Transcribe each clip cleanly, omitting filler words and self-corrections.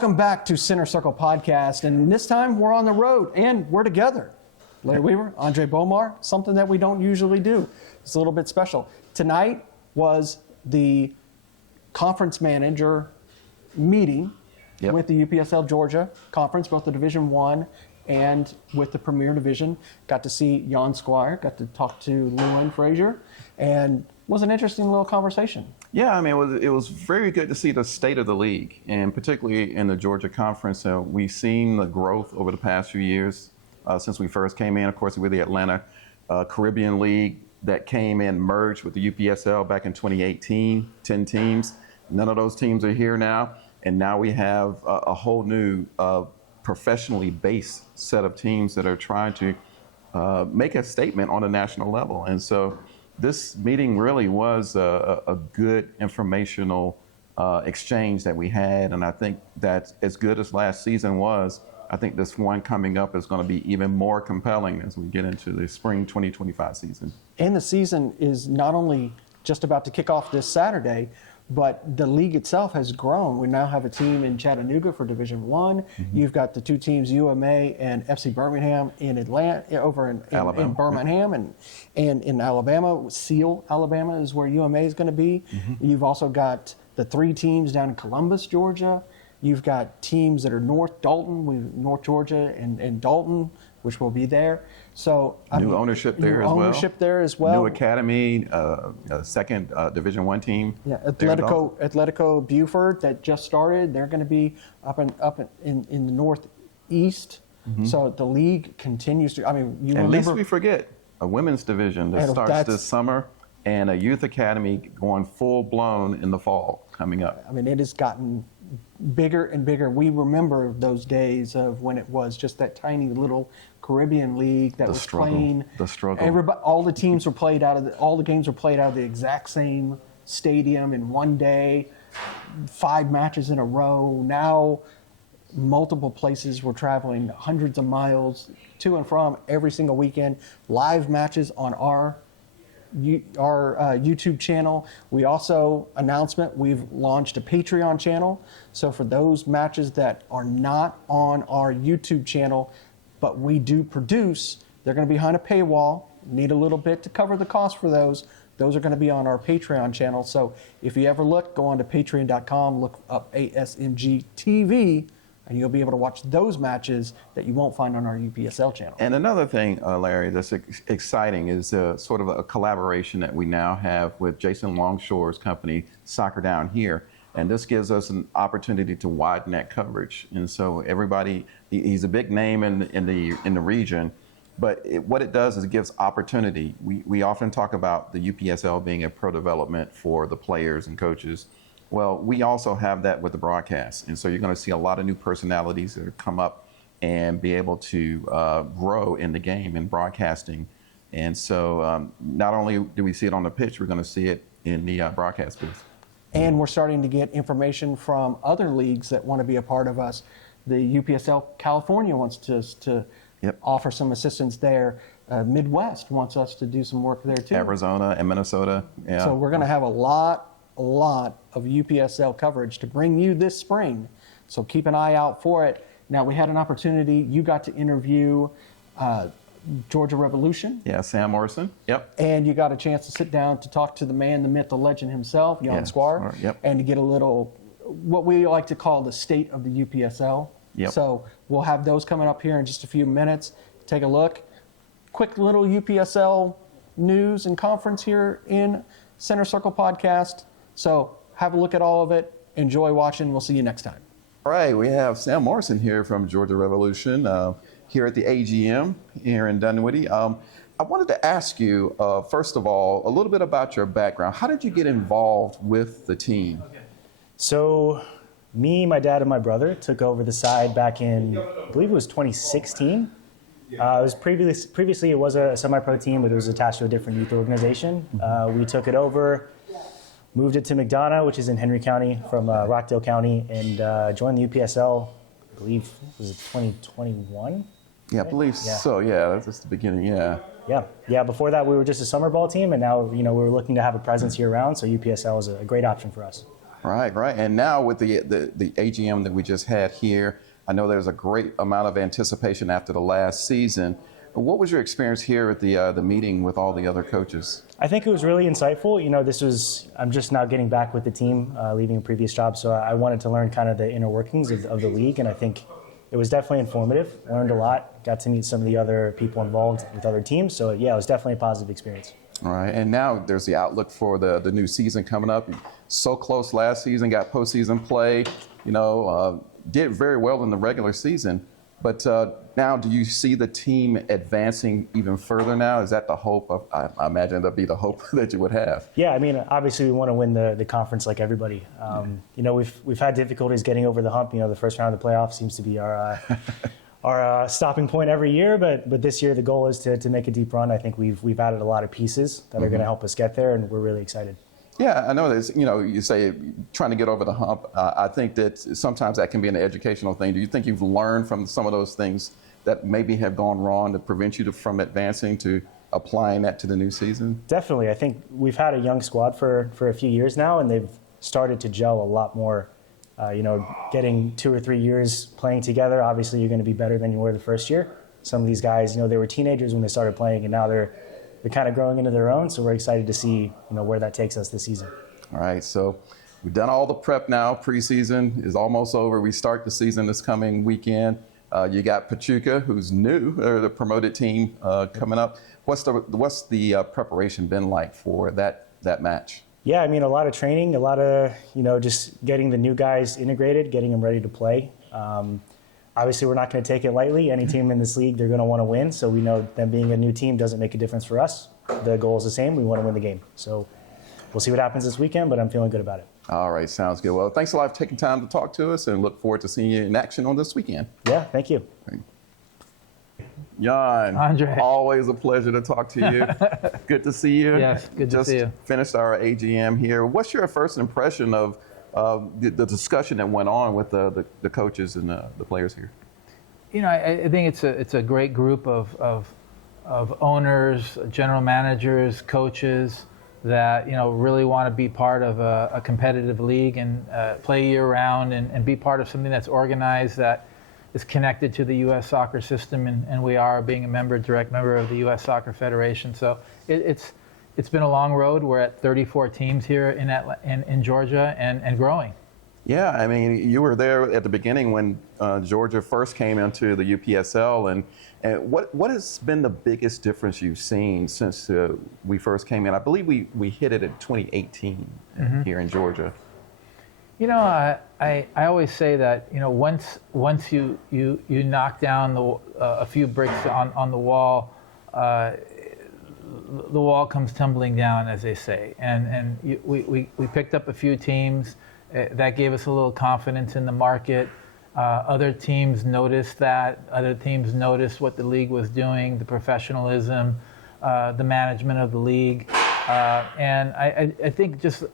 Welcome back to Center Circle Podcast, and this time we're on the road and we're together. Larry Weaver, Andre Bomar, something that we don't usually do. It's a little bit special. Tonight was the conference manager meeting with the UPSL Georgia Conference, both the Division I and with the Premier Division. Got to see Jan Squire, got to talk to Llewellyn Frazier, and was an interesting little conversation. Yeah, I mean, it was very good to see the state of the league, and particularly in the Georgia Conference. We've seen the growth over the past few years since we first came in. Of course, with the Atlanta Caribbean League that came in, merged with the UPSL back in 2018, 10 teams. None of those teams are here now, and now we have a whole new professionally based set of teams that are trying to make a statement on a national level. And so this meeting really was a good informational exchange that we had, and I think that as good as last season was, I think this one coming up is going to be even more compelling as we get into the spring 2025 season. And the season is not only just about to kick off this Saturday, but the league itself has grown. We now have a team in Chattanooga for Division I. Mm-hmm. You've got the two teams, UMA and FC Birmingham in Atlanta, over in Birmingham, and in Alabama. Seal, Alabama is where UMA is going to be. Mm-hmm. You've also got the three teams down in Columbus, Georgia. You've got teams that are North Georgia and Dalton, which will be there. So new ownership there as well. New academy, second Division I team. Yeah, Atletico Buford that just started. They're going to be up in the Northeast. Mm-hmm. So the league continues to. I mean, at least we forget a women's division that starts this summer, and a youth academy going full blown in the fall coming up. I mean, it has gotten bigger and bigger. We remember those days of when it was just that tiny little Caribbean league that was playing. The struggle. All the games were played out of the exact same stadium in one day, 5 matches in a row. Now, multiple places we're traveling hundreds of miles to and from every single weekend. Live matches on our YouTube channel. We also we've launched a Patreon channel. So for those matches that are not on our YouTube channel, but we do produce, they're going to be behind a paywall. Need a little bit to cover the cost for those. Those are going to be on our Patreon channel. So if you ever go on to patreon.com, look up ASMG TV, and you'll be able to watch those matches that you won't find on our UPSL channel. And another thing, Larry, that's exciting is sort of a collaboration that we now have with Jason Longshore's company, Soccer Down Here. And this gives us an opportunity to widen that coverage. And so everybody, he's a big name in the region, but what it does is it gives opportunity. We often talk about the UPSL being a pro development for the players and coaches. Well, we also have that with the broadcast. And so you're going to see a lot of new personalities that come up and be able to grow in the game in broadcasting. And so not only do we see it on the pitch, we're going to see it in the broadcast booth. And we're starting to get information from other leagues that want to be a part of us. The UPSL California wants to offer some assistance there. Midwest wants us to do some work there too. Arizona and Minnesota. Yeah. So we're going to have a lot of UPSL coverage to bring you this spring. So keep an eye out for it. Now, we had an opportunity. You got to interview Georgia Revolution. Yeah, Sam Morrison. Yep. And you got a chance to sit down to talk to the man, the myth, the legend himself, Jan Squire. Yep. And to get a little, what we like to call the state of the UPSL. Yep. So we'll have those coming up here in just a few minutes. Take a look. Quick little UPSL news and conference here in Center Circle Podcast. So have a look at all of it. Enjoy watching. We'll see you next time. All right, we have Sam Morrison here from Georgia Revolution here at the AGM here in Dunwoody. I wanted to ask you, first of all, a little bit about your background. How did you get involved with the team? So me, my dad, and my brother took over the side back in, I believe it was 2016. It was previously it was a semi-pro team, but it was attached to a different youth organization. We took it over, moved it to McDonough, which is in Henry County, from Rockdale County, and joined the UPSL, I believe, was it 2021? Yeah, I believe so. Yeah, that's just the beginning. Yeah. Before that, we were just a summer ball team, and now we're looking to have a presence year round. So UPSL is a great option for us. Right, right. And now with the AGM that we just had here, I know there's a great amount of anticipation after the last season. What was your experience here at the meeting with all the other coaches? I think it was really insightful. You know, I'm just now getting back with the team, leaving a previous job, so I wanted to learn kind of the inner workings of the league, and I think it was definitely informative. Learned a lot, got to meet some of the other people involved with other teams, so yeah, it was definitely a positive experience. All right, and now there's the outlook for the new season coming up. So close last season, got postseason play, did very well in the regular season. But now, do you see the team advancing even further now? Is that the hope? I imagine that'd be the hope that you would have. Yeah, I mean, obviously we want to win the conference like everybody. We've had difficulties getting over the hump. The first round of the playoffs seems to be our stopping point every year, but this year the goal is to make a deep run. I think we've added a lot of pieces that are going to help us get there, and we're really excited. Yeah, I know there's, you say trying to get over the hump. I think that sometimes that can be an educational thing. Do you think you've learned from some of those things that maybe have gone wrong to prevent you from advancing to applying that to the new season? Definitely. I think we've had a young squad for a few years now, and they've started to gel a lot more. Getting 2 or 3 years playing together, obviously you're going to be better than you were the first year. Some of these guys, they were teenagers when they started playing, and now they're kind of growing into their own. So we're excited to see, where that takes us this season. All right. So we've done all the prep now. Preseason is almost over. We start the season this coming weekend. You got Pachuca, who's new, or the promoted team coming up. What's the preparation been like for that match? Yeah, I mean, a lot of training, a lot of, just getting the new guys integrated, getting them ready to play. Obviously, we're not going to take it lightly. Any team in this league, they're going to want to win. So we know them being a new team doesn't make a difference for us. The goal is the same. We want to win the game. So we'll see what happens this weekend, but I'm feeling good about it. All right, sounds good. Well, thanks a lot for taking time to talk to us, and look forward to seeing you in action on this weekend. Yeah, thank you. Jan, Andre. Always a pleasure to talk to you. Good to see you. Yes, good to see you. Just finished our AGM here. What's your first impression of the discussion that went on with the coaches and the players here? I think it's a great group of owners, general managers, coaches that really want to be part of a competitive league and play year round and be part of something that's organized, that is connected to the U.S. soccer system, and we are being a direct member of the U.S. Soccer Federation. So it's been a long road. We're at 34 teams here in Georgia and growing. Yeah, I mean, you were there at the beginning when Georgia first came into the UPSL, and what has been the biggest difference you've seen since we first came in? I believe we hit it in 2018 here in Georgia. I always say that once you knock down a few bricks on the wall, the wall comes tumbling down, as they say. And we picked up a few teams. That gave us a little confidence in the market. Other teams noticed that. Other teams noticed what the league was doing, the professionalism, the management of the league. And I think just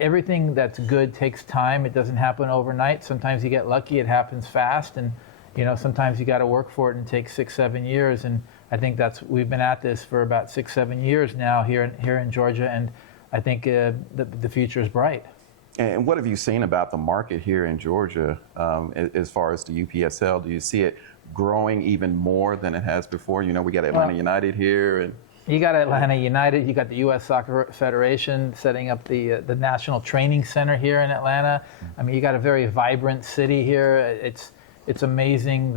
everything that's good takes time. It doesn't happen overnight. Sometimes you get lucky, it happens fast. And sometimes you got to work for it and it takes 6-7 years. And I think we've been at this for about 6-7 years now here in Georgia. And I think the future is bright. And what have you seen about the market here in Georgia as far as the UPSL? Do you see it growing even more than it has before? We got Atlanta United here. And you got Atlanta United. You got the U.S. Soccer Federation setting up the National Training Center here in Atlanta. I mean, you got a very vibrant city here. It's amazing.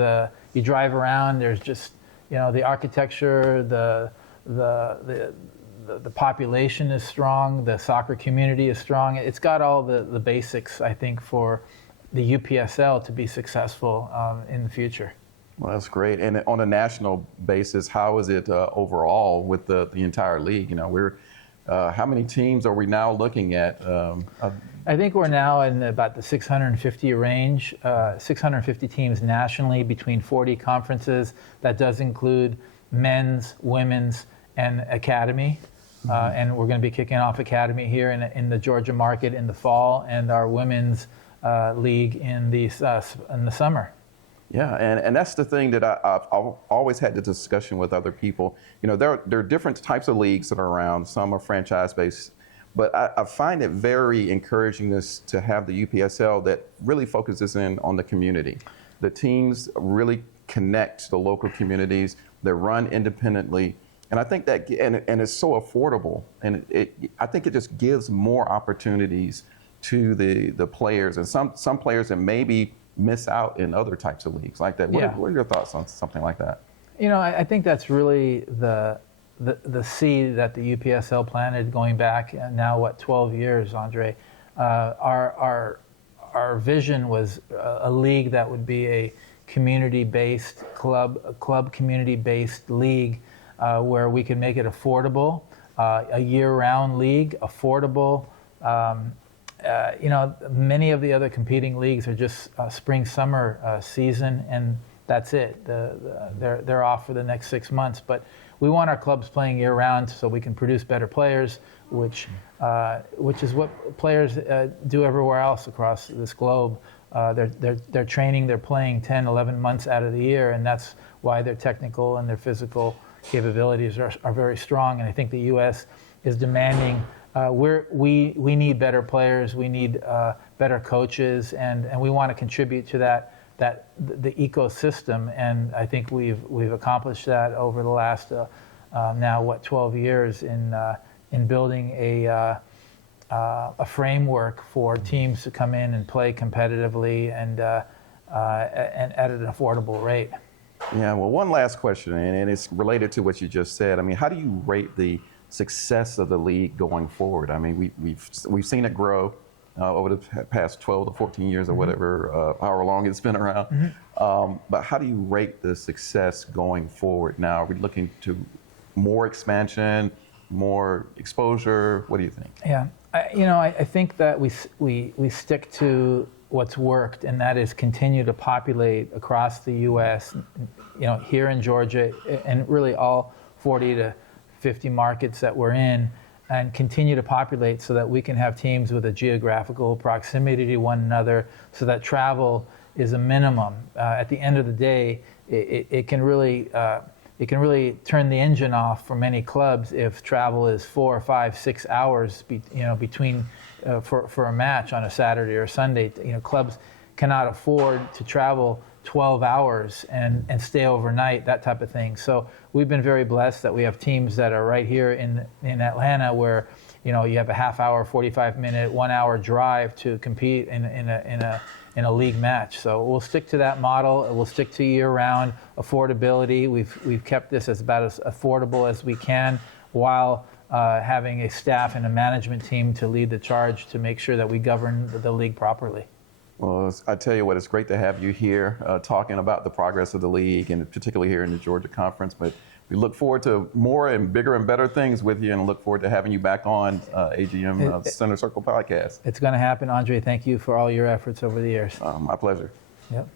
You drive around. There's just the architecture, the population is strong, the soccer community is strong. It's got all the basics, I think, for the UPSL to be successful in the future. Well, that's great. And on a national basis, how is it overall with the entire league? How many teams are we now looking at? I think we're now in about the 650 range, 650 teams nationally between 40 conferences. That does include men's, women's, and academy. And we're going to be kicking off academy here in the Georgia market in the fall, and our women's league in the summer. Yeah, and that's the thing that I've always had the discussion with other people. There are different types of leagues that are around. Some are franchise-based, But I find it very encouraging to have the UPSL that really focuses in on the community. The teams really connect to the local communities. They're run independently. And I think that, and it's so affordable. And I think it just gives more opportunities to the players. And some players that maybe miss out in other types of leagues like that. What are your thoughts on something like that? I think that's really the seed that the UPSL planted going back now, 12 years, Andre. Our vision was a league that would be a community-based club community-based league where we can make it affordable, a year-round league, affordable. Many of the other competing leagues are just spring-summer season, and that's it. They're off for the next 6 months. But we want our clubs playing year-round so we can produce better players, which is what players do everywhere else across this globe. They're training, they're playing 10, 11 months out of the year, and that's why their technical and their physical capabilities are very strong. And I think the U.S. is demanding. We need better players, we need better coaches, and we want to contribute to the ecosystem. And I think we've accomplished that over the last 12 years in building a framework for teams to come in and play competitively and at an affordable rate. Yeah, well, one last question, and it's related to what you just said. I mean, how do you rate the success of the league going forward? I mean, we've seen it grow over the past 12 to 14 years or whatever, however long it's been around. But how do you rate the success going forward now? Are we looking to more expansion, more exposure? What do you think? Yeah, I think that we stick to what's worked, and that is continue to populate across the U.S., here in Georgia, and really all 40 to 50 markets that we're in, and continue to populate so that we can have teams with a geographical proximity to one another, so that travel is a minimum. At the end of the day, it can really turn the engine off for many clubs if travel is 4, 5, 6 hours between for a match on a Saturday or Sunday. Clubs cannot afford to travel 12 hours and stay overnight, that type of thing. So we've been very blessed that we have teams that are right here in Atlanta, where you have a half hour, 45-minute, 1 hour drive to compete in a league match. So we'll stick to that model. We'll stick to year-round affordability. We've kept this about as affordable as we can, while having a staff and a management team to lead the charge to make sure that we govern the league properly. Well, I tell you what, it's great to have you here talking about the progress of the league, and particularly here in the Georgia Conference. But we look forward to more and bigger and better things with you, and look forward to having you back on AGM Center Circle podcast. It's going to happen, Andre. Thank you for all your efforts over the years. My pleasure. Yep.